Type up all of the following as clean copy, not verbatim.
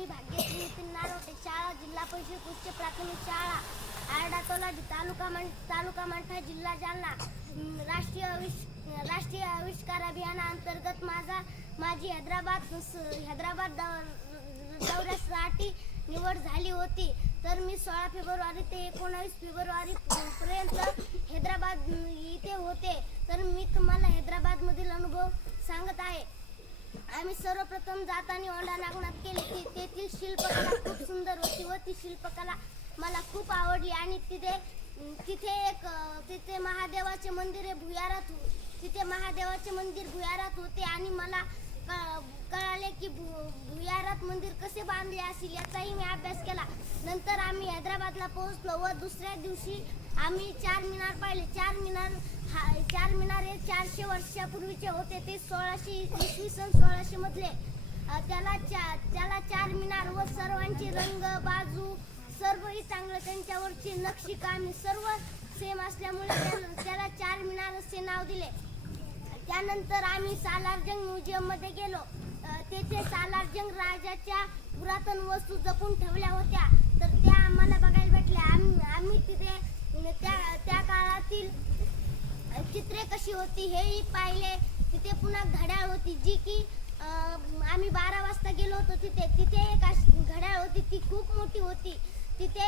मी भाग्यश्री नितीन नारोटे, शाळा जिल्हा परिषद उच्च प्राथमिक शाळा आरडा तोलाजी, तालुका मंठा, जिल्हा जालना. राष्ट्रीय आविष्कार अभियानाअंतर्गत माझी हैदराबाद दौऱ्यासाठी निवड झाली होती. तर मी 16 फेब्रुवारी ते 19 फेब्रुवारी पर्यंत हैदराबाद इथे होते. तर मी तुम्हाला हैदराबादमधील अनुभव सांगत आहे. आम्ही सर्वप्रथम जाताना औंढा नागनाथ केले. तेथील शिल्पकला खूप सुंदर होती व ती शिल्पकला मला खूप आवडली. आणि तिथे महादेवाचे मंदिर हे भुयारात होते आणि मला कळाले की भुयारात मंदिर कसे बांधले असेल याचाही मी अभ्यास केला. नंतर आम्ही हैदराबादला पोहोचलो व दुसऱ्या दिवशी आम्ही चार मिनार पाहिले. चार मिनार हे 400 वर्षापूर्वीचे होते. ते 1600 मधले. त्याला चार मिनार व सर्वांचे रंग, बाजू सर्वही चांगलं, त्यांच्यावरची नक्षीकाम सर्व सेम असल्यामुळे त्याला चार मिनार असे नाव दिले. त्यानंतर आम्ही सालारजंग म्युझियम मध्ये गेलो. तेथे सालारजंग राजाच्या पुरातन वस्तू जपून ठेवल्या होत्या. तर त्या आम्हाला बघायला भेटल्या. आम्ही तिथे त्या काळातील चित्रे कशी होती हेही पाहिले. तिथे पुन्हा घड्याळ होती जी की आम्ही 12 वाजता गेलो होतो. तिथे एक घड्याळ होती, ती खूप मोठी होती. तिथे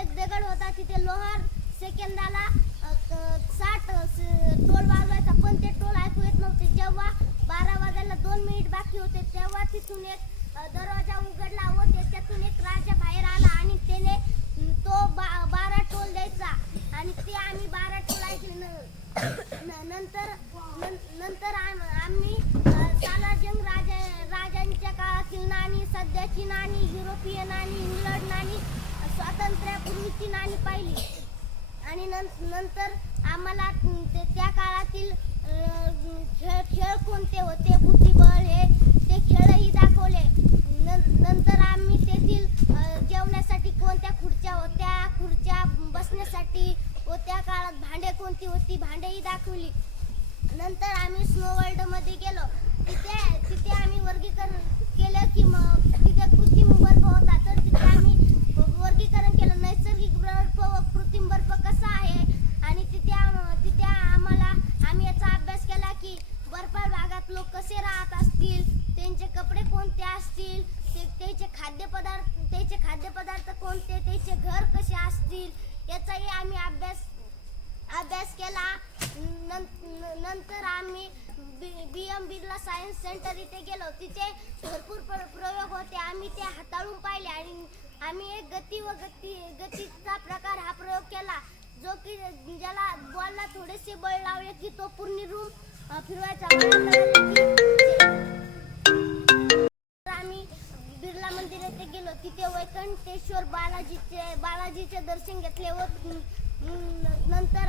एक दगड होता, तिथे लोहार सेकंदाला 60 टोल वाजवायचा, पण ते टोल ऐकू येत नव्हते. जेव्हा 12 वाजायला 2 मिनिट बाकी होते तेव्हा तिथून एक दरवाजा उघडला व त्याच्यातून एक राजा बाहेर आला आणि त्याने तो 12 टोल द्यायचा आणि ते आम्ही 12 टोल ऐकले. नंतर आम्ही सालारजंग राजांच्या काळातील नाणी, सध्याची नाणी, युरोपियन नाणी, इंग्लंड नाणी, स्वातंत्र्यापूर्वीची नाणी पाहिली. आणि नंतर आम्हाला त्या काळातील खेळ कोणते होते, बुद्धिबळ ते खेळही दाखवले. नंतर आम्ही तेथील जेवण्यासाठी कोणत्या खुर्च्या बसण्यासाठी व त्या काळात भांडे कोणती होती, भांडेही दाखवली. नंतर आम्ही स्नो वर्ल्ड मध्ये गेलो. तिथे आम्ही वर्गीकरण केलं की तिथे कृत्रिम बर्फ होता. तर तिथे आम्ही वर्गीकरण केलं, नैसर्गिक बर्फ व कृत्रिम बर्फ कसा आहे. आणि तिथे आम्ही याचा अभ्यास केला की बर्फाळ भागात लोक कसे राहत असतील, त्यांचे कपडे कोणते असतील, त्याचे खाद्यपदार्थ कोणते, त्याचे घर कसे असतील याचाही आम्ही अभ्यास केला. नंतर आम्ही BM बिर्ला सायन्स सेंटर इथे गेलो. तिथे भरपूर प्रयोग होते. आम्ही ते हाताळून पाहिले आणि आम्ही एक गतीचा प्रकार हा प्रयोग केला, जो की ज्याला बॉलला थोडेसे बळ लावले की तो पूर्ण रूम फिरवायचा. आम्ही बिर्ला मंदिर येथे गेलो. तिथे वैकुंठेश्वर बालाजीचे दर्शन घेतले व नंतर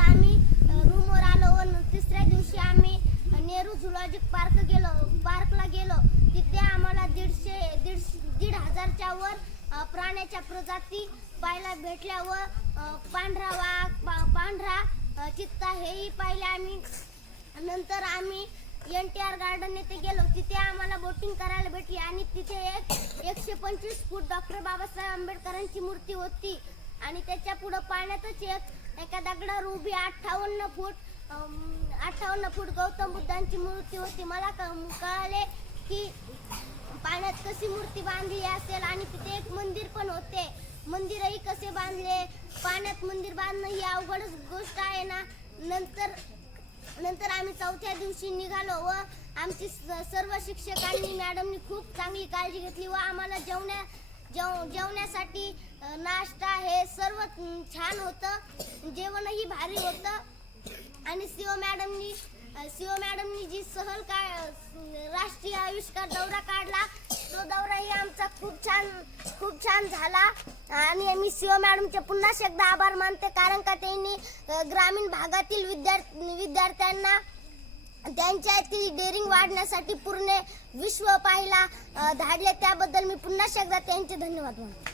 आम्ही रूमवर आलो व तिसऱ्या दिवशी आम्ही नेहरू झुलॉजिक पार्कला गेलो. तिथे आम्हाला 1,500च्या वर प्राण्याच्या प्रजाती पाहायला भेटल्या व पांढरा वाघ, पांढरा चित्ता हेही पाहिले आम्ही. नंतर आम्ही NTR गार्डन येथे गेलो. तिथे आम्हाला बोटिंग करायला भेटली आणि तिथे एक 125 फूट डॉक्टर बाबासाहेब आंबेडकरांची मूर्ती होती आणि त्याच्या पुढे पाण्यातच एका दगडावर उभी 58 फूट गौतम बुद्धांची मूर्ती होती. मला कळाले की पाण्यात कशी मूर्ती बांधली असेल आणि तिथे एक मंदिर पण होते. मंदिरही कसे बांधले, पाण्यात मंदिर बांधणं ही अवघडच गोष्ट आहे ना. नंतर आम्ही चौथ्या दिवशी निघालो व आमची सर्व शिक्षकांनी, मॅडमनी खूप चांगली काळजी घेतली व आम्हाला जेवण्यासाठी नाश्ता हे सर्व छान होतं. जेवणही भारी होतं. आणि सीओ मॅडमनी जी सहल राष्ट्रीय आविष्कार दौरा काढला, तो दौराही आमचा खूप छान झाला. आणि मी सीओ मॅडमचे पुन्हा एकदा आभार मानते, कारण का त्यांनी ग्रामीण भागातील विद्यार्थ्यांना त्यांच्यातील डेअरिंग वाढण्यासाठी पूर्ण विश्व पाहायला धाडले. त्याबद्दल मी पुन्हा एकदा त्यांचे धन्यवाद मानते.